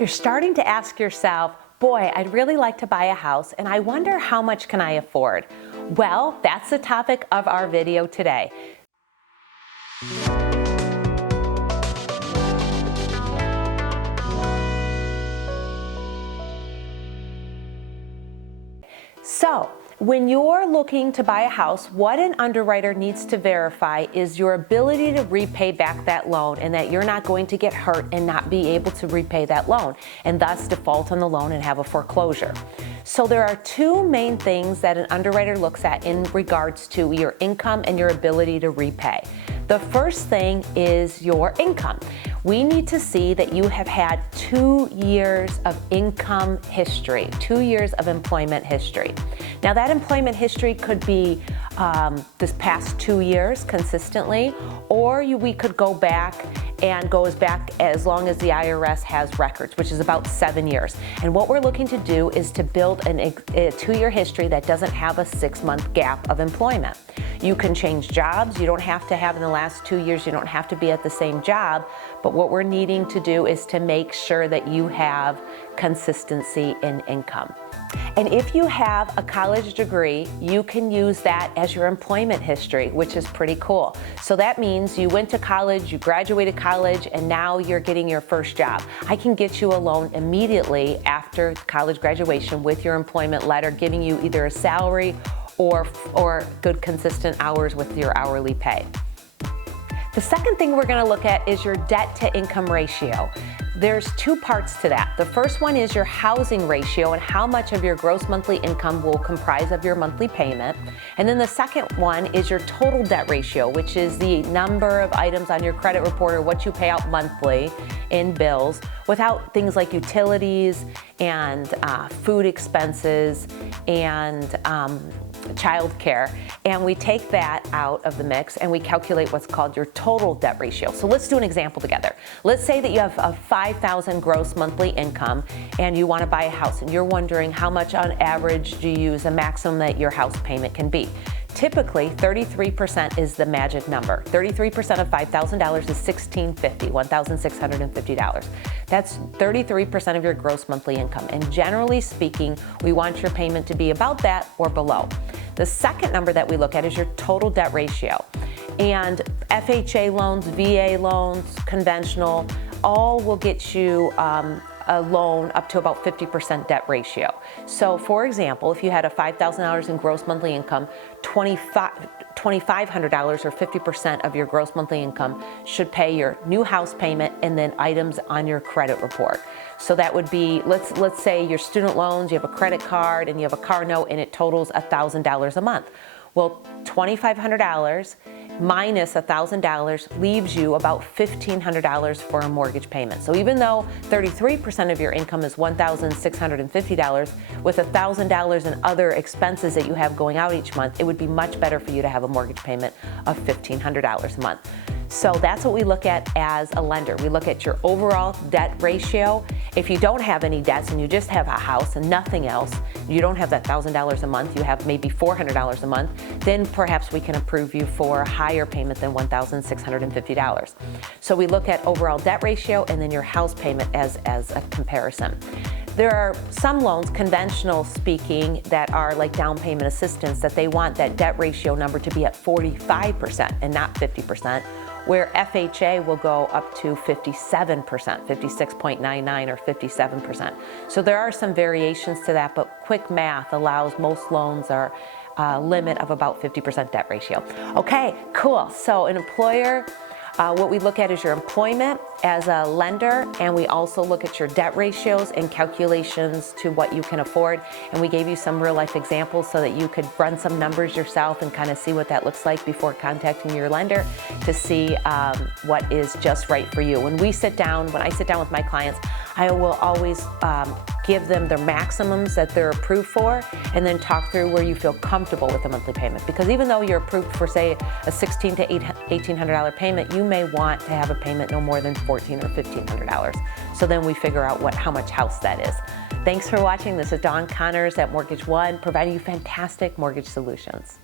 You're starting to ask yourself, boy, I'd really like to buy a house and I wonder how much can I afford? Well, that's the topic of our video today. So, when you're looking to buy a house, what an underwriter needs to verify is your ability to repay back that loan and that you're not going to get hurt and not be able to repay that loan and thus default on the loan and have a foreclosure. So there are two main things that an underwriter looks at in regards to your income and your ability to repay. The first thing is your income. We need to see that you have had 2 years of income history, 2 years of employment history. Now that employment history could be this past 2 years consistently, or we could go back and goes back as long as the IRS has records, which is about 7 years. And what we're looking to do is to build a 2-year history that doesn't have a 6-month gap of employment. You can change jobs. You don't have to have in the last 2 years, you don't have to be at the same job, but what we're needing to do is to make sure that you have consistency in income. And if you have a college degree, you can use that as your employment history, which is pretty cool. So that means you went to college, you graduated college, and now you're getting your first job. I can get you a loan immediately after college graduation with your employment letter, giving you either a salary or good consistent hours with your hourly pay. The second thing we're going to look at is your debt to income ratio. There's 2 parts to that. The first one is your housing ratio and how much of your gross monthly income will comprise of your monthly payment. And then the second one is your total debt ratio, which is the number of items on your credit report or what you pay out monthly in bills without things like utilities and food expenses and child care, and we take that out of the mix and we calculate what's called your total debt ratio. So let's do an example together. Let's say that you have a $5,000 gross monthly income and you want to buy a house and you're wondering how much on average do you use a maximum that your house payment can be. Typically, 33% is the magic number. 33% of $5,000 is $1,650, $1,650. That's 33% of your gross monthly income. And generally speaking, we want your payment to be about that or below. The second number that we look at is your total debt ratio. And FHA loans, VA loans, conventional, all will get you a loan up to about 50% debt ratio. So for example, if you had a $5,000 in gross monthly income, $2,500 or 50% of your gross monthly income should pay your new house payment and then items on your credit report. So that would be, let's say your student loans, you have a credit card and you have a car note and it totals $1,000 a month. Well, $2,500 minus $1,000 leaves you about $1,500 for a mortgage payment. So even though 33% of your income is $1,650, with $1,000 in other expenses that you have going out each month, it would be much better for you to have a mortgage payment of $1,500 a month. So that's what we look at as a lender. We look at your overall debt ratio. If you don't have any debts and you just have a house and nothing else, you don't have that $1,000 a month, you have maybe $400 a month, then perhaps we can approve you for a higher payment than $1,650. So we look at overall debt ratio and then your house payment as a comparison. There are some loans, conventional speaking, that are like down payment assistance, that they want that debt ratio number to be at 45% and not 50%, where FHA will go up to 57%, 56.99 or 57%. So there are some variations to that, but quick math allows most loans are a limit of about 50% debt ratio. Okay, cool. So an employer, what we look at is your employment as a lender, and we also look at your debt ratios and calculations to what you can afford. And we gave you some real life examples so that you could run some numbers yourself and kind of see what that looks like before contacting your lender to see what is just right for you. When I sit down with my clients, I will always give them their maximums that they're approved for and then talk through where you feel comfortable with the monthly payment. Because even though you're approved for, say, a $1,600 to $1,800 payment, you may want to have a payment no more than $1,400 or $1,500. So then we figure out how much house that is. Thanks for watching. This is Dawn Connors at Mortgage One, providing you fantastic mortgage solutions.